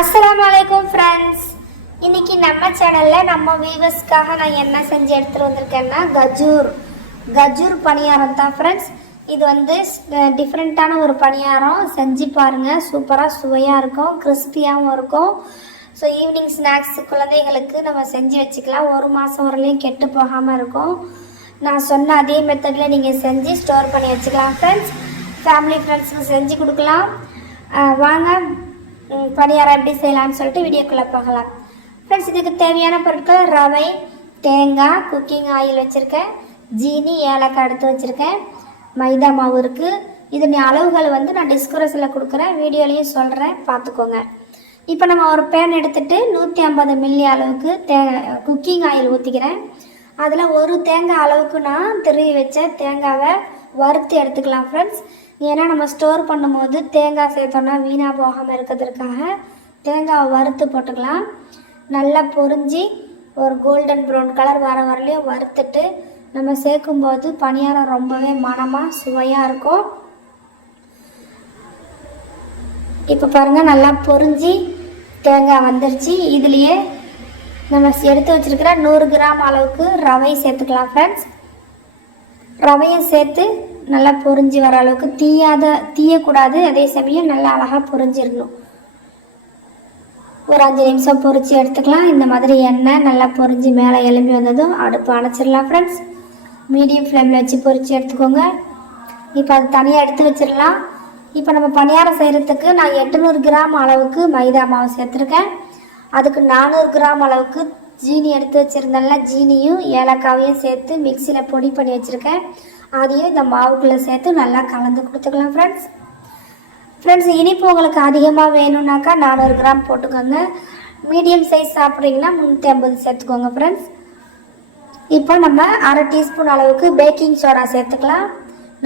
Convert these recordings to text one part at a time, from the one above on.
அஸ்லாம் அலைக்கும் ஃப்ரெண்ட்ஸ் இன்னைக்கு நம்ம சேனல்ல நம்ம வியூவர்ஸ்க்காக நான் என்ன செஞ்சு எடுத்துட்டு வந்திருக்கேன்னா கஜூர். கஜூர் பணியாரம் தான் ஃப்ரெண்ட்ஸ் இது வந்து டிஃப்ரெண்ட்டான ஒரு பணியாரம். செஞ்சு பாருங்க. சூப்பராக சுவையாக இருக்கும் கிறிஸ்பியாகவும் இருக்கும். ஸோ ஈவினிங் ஸ்நாக்ஸ் குழந்தைகளுக்கு நம்ம செஞ்சு வச்சுக்கலாம். ஒரு மாதம் வரலையும் கெட்டு போகாமல் இருக்கும். நான் சொன்ன அதே மெத்தடில் நீங்கள் செஞ்சு ஸ்டோர் பண்ணி வச்சுக்கலாம் ஃப்ரெண்ட்ஸ் ஃபேமிலி ஃப்ரெண்ட்ஸுக்கு செஞ்சு கொடுக்கலாம். வாங்க. பணியாரம் எப்படி செய்யலாம்னு சொல்லிட்டு வீடியோக்குள்ளே பார்க்கலாம் ஃப்ரெண்ட்ஸ் இதுக்கு தேவையான பொருட்கள் ரவை தேங்காய் குக்கிங் ஆயில் வச்சுருக்கேன். ஜீனி ஏலக்காய் எடுத்து வச்சுருக்கேன். மைதா மாவு இருக்குது இதனுடைய அளவுகள் வந்து நான் டிஸ்கரஸில் கொடுக்குறேன். வீடியோலையும் சொல்கிறேன் பார்த்துக்கோங்க. இப்போ நம்ம ஒரு பேன் எடுத்துகிட்டு நூற்றி ஐம்பது மில்லி அளவுக்கு தே குக்கிங் ஆயில் ஊற்றிக்கிறேன் அதில் ஒரு தேங்காய் அளவுக்கு நான் திருவி வச்ச தேங்காவை வறுத்து எடுத்துக்கலாம் ஃப்ரெண்ட்ஸ் ஏன்னா நம்ம ஸ்டோர் பண்ணும்போது தேங்காய் சேர்த்தோன்னா வீணாக போகாமல் இருக்கிறதுக்காக தேங்காவை வறுத்து போட்டுக்கலாம். நல்லா பொறிஞ்சி ஒரு கோல்டன் ப்ரௌன் கலர் வர வரலையும் வறுத்துட்டு நம்ம சேர்க்கும்போது பணியாரம் ரொம்பவே மனமாக சுவையாக இருக்கும். இப்போ பாருங்கள் நல்லா பொரிஞ்சு தேங்காய் வந்துருச்சு. இதுலேயே நம்ம எடுத்து வச்சிருக்கிற நூறு கிராம் அளவுக்கு ரவை சேர்த்துக்கலாம் ஃப்ரெண்ட்ஸ் ரவையும் சேர்த்து நல்லா பொரிஞ்சு வர அளவுக்கு தீயாத தீயக்கூடாது. அதே சமயம் நல்லா அழகாக பொரிஞ்சிருக்கணும் ஒரு அஞ்சு நிமிஷம் பொறிச்சு எடுத்துக்கலாம். இந்த மாதிரி எண்ணெய் நல்லா பொரிஞ்சு மேலே எலும்பி வந்ததும் அடுப்பு அணைச்சிடலாம் ஃப்ரெண்ட்ஸ் மீடியம் ஃப்ளேமில் வச்சு பொறிச்சு எடுத்துக்கோங்க. இப்போ அது தனியாக எடுத்து வச்சிடலாம். இப்போ நம்ம பணியாரம் செய்கிறதுக்கு நான் எட்டுநூறு கிராம் அளவுக்கு மைதா மாவு சேர்த்துருக்கேன். அதுக்கு நானூறு கிராம் அளவுக்கு ஜீனி எடுத்து வச்சுருந்தேன்ல ஜீனியும் ஏலக்காவையும் சேர்த்து மிக்சியில் பொடி பண்ணி வச்சுருக்கேன். அதையும் இந்த மாவுக்குள்ளே சேர்த்து நல்லா கலந்து கொடுத்துக்கலாம் ஃப்ரெண்ட்ஸ் ஃப்ரெண்ட்ஸ் இனிப்பு உங்களுக்கு அதிகமாக வேணும்னாக்கா நானூறு கிராம் போட்டுக்கோங்க. மீடியம் சைஸ் சாப்பிட்றீங்கன்னா முந்நூற்றி ஐம்பது சேர்த்துக்கோங்க ஃப்ரெண்ட்ஸ் இப்போ நம்ம அரை டீஸ்பூன் அளவுக்கு பேக்கிங் சோடா சேர்த்துக்கலாம்.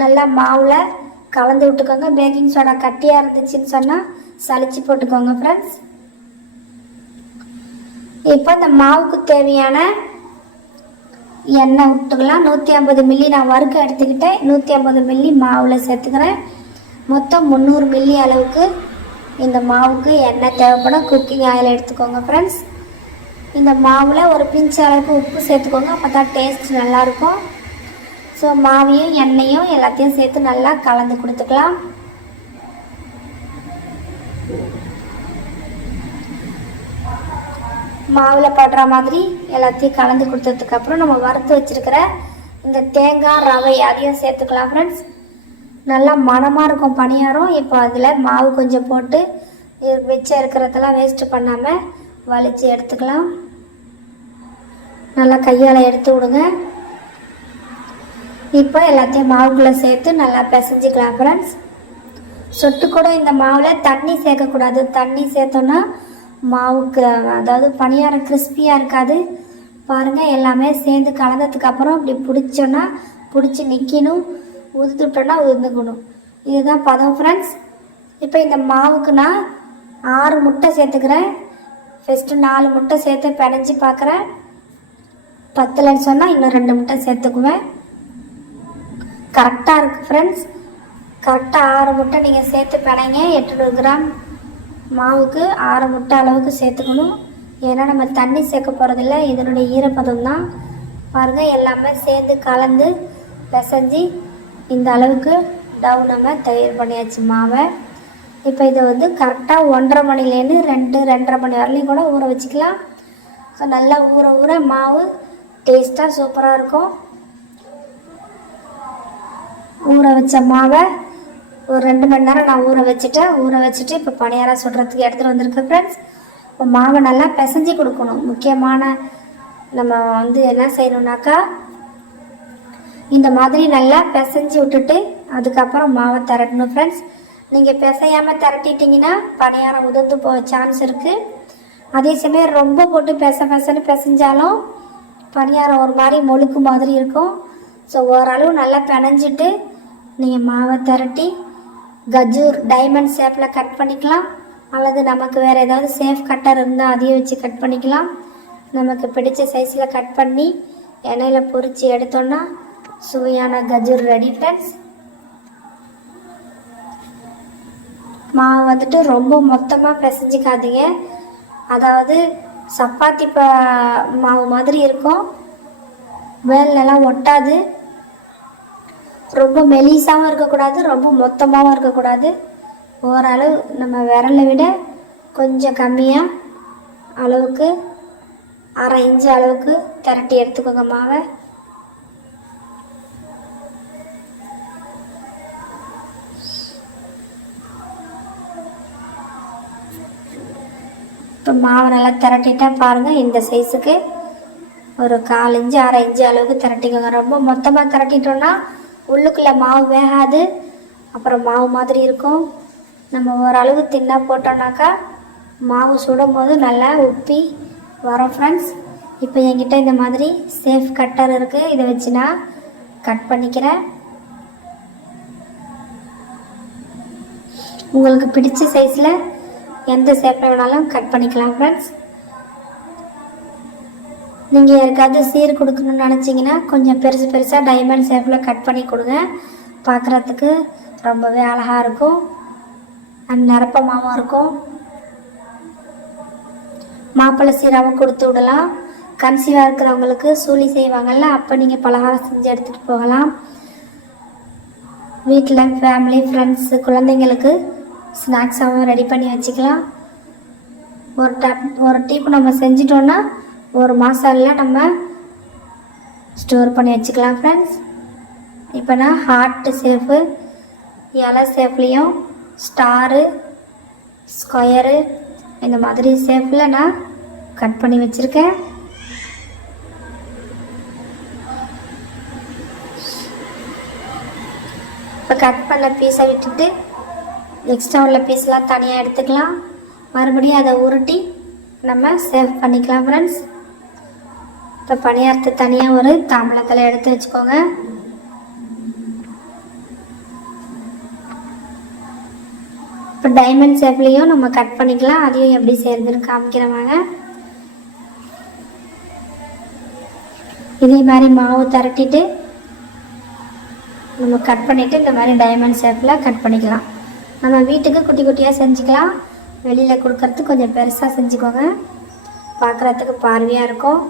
நல்லா மாவில் கலந்து விட்டுக்கோங்க. பேக்கிங் சோடா கட்டியாக இருந்துச்சுன்னு சொன்னால் சளிச்சு போட்டுக்கோங்க ஃப்ரெண்ட்ஸ் இப்போ இந்த மாவுக்கு தேவையான எண்ணெய் விட்டுக்கலாம் நூற்றி ஐம்பது மில்லி நான் வறுக்க எடுத்துக்கிட்டேன். நூற்றி ஐம்பது மில்லி மாவில் சேர்த்துக்கிறேன். மொத்தம் முந்நூறு மில்லி அளவுக்கு இந்த மாவுக்கு எண்ணெய் தேவைப்படும். குக்கிங் ஆயில் எடுத்துக்கோங்க ஃப்ரெண்ட்ஸ் இந்த மாவில் ஒரு பிஞ்ச் அளவுக்கு உப்பு சேர்த்துக்கோங்க. அப்போ தான் டேஸ்ட் நல்லாயிருக்கும் ஸோ மாவையும் எண்ணெயும் எல்லாத்தையும் சேர்த்து நல்லா கலந்து கொடுத்துக்கலாம். மாவில் படுற மாதிரி எல்லாத்தையும் கலந்து கொடுத்ததுக்கப்புறம் நம்ம வறுத்து வச்சிருக்கிற இந்த தேங்காய் ரவை அதையும் சேர்த்துக்கலாம் ஃப்ரெண்ட்ஸ் நல்லா மணமாக இருக்கும் பணியாரம். இப்போ அதில் மாவு கொஞ்சம் போட்டு மிச்சம் இருக்கிறதெல்லாம் வேஸ்ட்டு பண்ணாமல் வலித்து எடுத்துக்கலாம். நல்லா கையால் எடுத்து விடுங்க. இப்போ எல்லாத்தையும் மாவுக்குள்ளே சேர்த்து நல்லா பிசைஞ்சிக்கலாம் ஃப்ரெண்ட்ஸ் சொட்டு கூட இந்த மாவில் தண்ணி சேர்க்கக்கூடாது. தண்ணி சேர்த்தோன்னா மாவுக்கு அதாவது பணியாரம் கிறிஸ்பியாக இருக்காது. பாருங்கள் எல்லாமே சேர்ந்து கலந்ததுக்கு அப்புறம் இப்படி பிடிச்சோன்னா பிடிச்சி நிற்கணும் உதுத்துட்டோன்னா உதுந்துக்கணும். இதுதான் பதம் ஃப்ரெண்ட்ஸ் இப்போ இந்த மாவுக்கு நான் ஆறு முட்டை சேர்த்துக்கிறேன். ஃபஸ்ட்டு நாலு முட்டை சேர்த்து பிணைஞ்சு பார்க்குறேன் பத்தலைன்னு சொன்னால் இன்னும் ரெண்டு முட்டை சேர்த்துக்குவேன். கரெக்டாக இருக்குது ஃப்ரெண்ட்ஸ் கரெக்டாக ஆறு முட்டை நீங்கள் சேர்த்து பிணைங்க எட்நூறு கிராம் மாவுக்கு ஆறு முட்டை அளவுக்கு சேர்த்துக்கணும். ஏன்னா நம்ம தண்ணி சேர்க்க போகிறதில்ல இதனுடைய ஈரப்பதம் தான். பாருங்கள் எல்லாமே சேர்ந்து கலந்து பிசைஞ்சு இந்த அளவுக்கு டவு நம்ம தயார் பண்ணியாச்சு மாவை. இப்போ இதை வந்து கரெக்டாக ஒன்றரை மணிலேருந்து ரெண்டு ரெண்டரை மணி வரலையும் கூட ஊற வச்சுக்கலாம். ஸோ நல்லா ஊற ஊற மாவு டேஸ்ட்டாக சூப்பராக இருக்கும். ஊற வச்ச மாவை ஒரு ரெண்டு மணி நேரம் நான் ஊற வச்சுட்டேன் ஊற வச்சுட்டு இப்போ பணியாரம் சுடுறதுக்கு எடுத்துகிட்டு வந்திருக்கேன் ஃப்ரெண்ட்ஸ் இப்போ மாவை நல்லா பிசைஞ்சு கொடுக்கணும். முக்கியமான நம்ம வந்து என்ன செய்யணுன்னாக்கா இந்த மாதிரி நல்லா பிசைஞ்சு விட்டுட்டு அதுக்கப்புறம் மாவை திரட்டணும் ஃப்ரெண்ட்ஸ் நீங்கள் பிசையாமல் திரட்டிட்டிங்கன்னா பணியாரம் உதிர்ந்து போக சான்ஸ் இருக்குது அதே சமயம் ரொம்ப போட்டு பெச பெசன்னு பிசைஞ்சாலும் பணியாரம் ஒரு மாதிரி மொழுக்கு மாதிரி இருக்கும். ஸோ ஓரளவு நல்லா பிணைஞ்சிட்டு நீங்கள் மாவை திரட்டி கஜூர் டைமண்ட் ஷேப்பில் கட் பண்ணிக்கலாம். அல்லது நமக்கு வேறு ஏதாவது சேஃப் கட்டர் இருந்தால் அதையும் வச்சு கட் பண்ணிக்கலாம். நமக்கு பிடிச்ச சைஸில் கட் பண்ணி எண்ணெயில் பொரித்து எடுத்தோன்னா சுவையான கஜூர் ரெடி ஃப்ரெண்ட்ஸ் மாவு வந்துட்டு ரொம்ப மொத்தமாக பிசைஞ்சிக்காதீங்க. அதாவது சப்பாத்தி ப மாவு மாதிரி இருக்கும். வேலெல்லாம் ஒட்டாது. ரொம்ப மெலிசாகவும் இருக்கக்கூடாது ரொம்ப மொத்தமாகவும் இருக்கக்கூடாது. ஓரளவு நம்ம விரலை விட கொஞ்சம் கம்மியாக அளவுக்கு அரை இன்ச்சு அளவுக்கு திரட்டி எடுத்துக்கோங்க மாவை. இப்போ மாவை நல்லா திரட்டிட்டா பாருங்கள் இந்த சைஸுக்கு ஒரு கால் இன்ச்சு அரை இன்ச்சு அளவுக்கு திரட்டிக்கோங்க. ரொம்ப மொத்தமாக திரட்டிட்டோன்னா உள்ளுக்குள்ளே மாவு வேகாது. அப்புறம் மாவு மாதிரி இருக்கும். நம்ம ஓரளவு தின்னா போட்டோம்னாக்கா மாவு சுடும் போது நல்லா உப்பி வரும் ஃப்ரெண்ட்ஸ் இப்போ என்கிட்ட இந்த மாதிரி சேஃப் கட்டர் இருக்குது இதை வச்சு நான் கட் பண்ணிக்கிறேன். உங்களுக்கு பிடிச்ச சைஸில் எந்த சேப்பில் வேணாலும் கட் பண்ணிக்கலாம் ஃப்ரெண்ட்ஸ் நீங்கள் யாருக்காவது சீர் கொடுக்கணும்னு நினச்சிங்கன்னா கொஞ்சம் பெருசு பெருசாக டைமண்ட் ஷேப்பில் கட் பண்ணி கொடுங்க. பார்க்குறதுக்கு ரொம்பவே அழகாக இருக்கும். அண்ட் நிரப்பமாகவும் இருக்கும். மாப்பிள்ளை சீராகவும் கொடுத்து விடலாம். கன்சீவாக இருக்கிறவங்களுக்கு சூழி செய்வாங்கல்ல அப்போ நீங்கள் பலகாரம் செஞ்சு எடுத்துகிட்டு போகலாம். வீட்டில் ஃபேமிலி ஃப்ரெண்ட்ஸு குழந்தைங்களுக்கு ஸ்நாக்ஸாகவும் ரெடி பண்ணி வச்சுக்கலாம். ஒரு டப் ஒரு டீப் நம்ம செஞ்சிட்டோன்னா ஒரு மாதம் எல்லாம் நம்ம ஸ்டோர் பண்ணி வச்சுக்கலாம் ஃப்ரெண்ட்ஸ் இப்போ நான் ஹார்ட்டு சேஃபு இலை சேஃப்லேயும் ஸ்டாரு ஸ்கொயரு இந்த மாதிரி சேஃபில் நான் கட் பண்ணி வச்சுருக்கேன். இப்போ கட் பண்ண பீஸை விட்டுட்டு எக்ஸ்ட்ரா உள்ள பீஸ்லாம் தனியாக எடுத்துக்கலாம். மறுபடியும் அதை உருட்டி நம்ம சேவ் பண்ணிக்கலாம் ஃப்ரெண்ட்ஸ் இப்போ பணியாரத்தை தனியாக ஒரு தாம்பளத்தில் எடுத்து வச்சுக்கோங்க. இப்போ டைமண்ட் ஷேப்லேயும் நம்ம கட் பண்ணிக்கலாம். அதையும் எப்படி செய்யறதுன்னு காமிக்கிறவாங்க இதே மாதிரி மாவு திரட்டிட்டு நம்ம கட் பண்ணிவிட்டு இந்த மாதிரி டைமண்ட் ஷேப்பில் கட் பண்ணிக்கலாம். நம்ம வீட்டுக்கு குட்டி குட்டியாக செஞ்சுக்கலாம். வெளியில் கொடுக்கறதுக்கு கொஞ்சம் பெருசாக செஞ்சுக்கோங்க. பார்க்குறதுக்கு பார்வையாக இருக்கும்.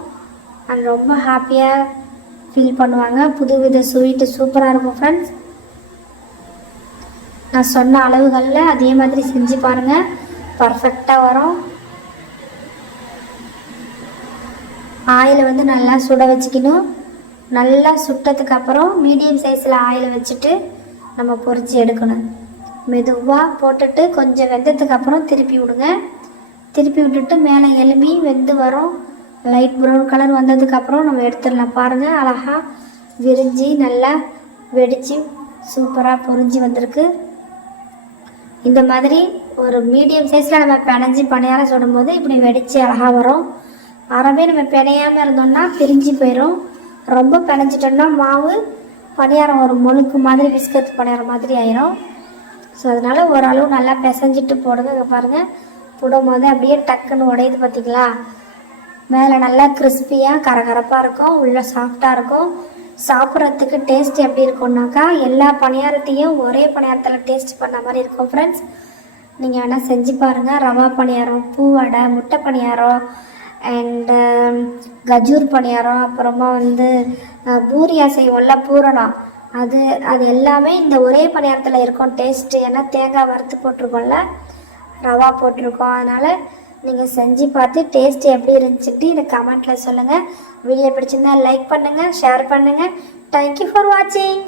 அண்ட் ரொம்ப ஹாப்பியாக ஃபீல் பண்ணுவாங்க. புது வித ஸ்வீட்டு சூப்பராக இருக்கும் ஃப்ரெண்ட்ஸ் நான் சொன்ன அளவுகளில் அதே மாதிரி செஞ்சு பாருங்கள் பர்ஃபெக்டாக வரும். ஆயிலை வந்து நல்லா சுட வச்சுக்கணும். நல்லா சுட்டதுக்கு அப்புறம் மீடியம் சைஸில் ஆயிலை வச்சுட்டு நம்ம பொரிச்சு எடுக்கணும். மெதுவாக போட்டுட்டு கொஞ்சம் வெந்ததுக்கு அப்புறம் திருப்பி விடுங்க. திருப்பி விட்டுட்டு மேலே எலும்பி வெந்து வரும். லைட் ப்ரௌன் கலர் வந்ததுக்கப்புறம் நம்ம எடுத்துடலாம் பாருங்கள் அழகாக விரிஞ்சு நல்லா வெடித்து சூப்பராக பொரிஞ்சு வந்திருக்கு. இந்த மாதிரி ஒரு மீடியம் சைஸில் நம்ம பிணைஞ்சி பணியாரம் சுடும்போது இப்படி வெடித்து அழகாக வரும். அறவே நம்ம பிணையாமல் இருந்தோம்னா பிரிஞ்சு போயிடும் ரொம்ப பிணைஞ்சிட்டோம்னா மாவு பணியாரம் ஒரு முழுக்கு மாதிரி பிஸ்கட் பணியாரம் மாதிரி ஆயிரும். ஸோ அதனால் ஓரளவு நல்லா பிசைஞ்சிட்டு போடுங்க. பாருங்கள் போடும் போது அப்படியே டக்குன்னு உடையுது பார்த்தீங்களா மேலே நல்லா கிறிஸ்பியாக கரகரப்பாக இருக்கும் உள்ளே சாஃப்டாக இருக்கும். சாப்பிட்றதுக்கு டேஸ்ட் எப்படி இருக்கும்னாக்கா எல்லா பணியாரத்தையும் ஒரே பணியாரத்தில் டேஸ்ட் பண்ண மாதிரி இருக்கும் ஃப்ரெண்ட்ஸ் நீங்கள் வேணால் செஞ்சு பாருங்கள் ரவா பணியாரம் பூவடை முட்டை பணியாரம் அண்டு um, கஜூர் பணியாரம் அப்புறமா வந்து பூரியா செய்வோம்ல பூரணம் அது அது எல்லாமே இந்த ஒரே பணியாரத்தில் இருக்கும் டேஸ்ட்டு ஏன்னா தேங்காய் வறுத்து போட்டிருக்கோம்ல ரவா போட்டிருக்கோம். அதனால் நீங்கள் செஞ்சு பார்த்து டேஸ்ட் எப்படி இருந்துச்சுட்டு எனக்கு கமெண்ட்டில் சொல்லுங்கள் வீடியோ பிடிச்சிருந்தா லைக் பண்ணுங்கள் ஷேர் பண்ணுங்கள் தேங்க்யூ ஃபார் வாட்சிங்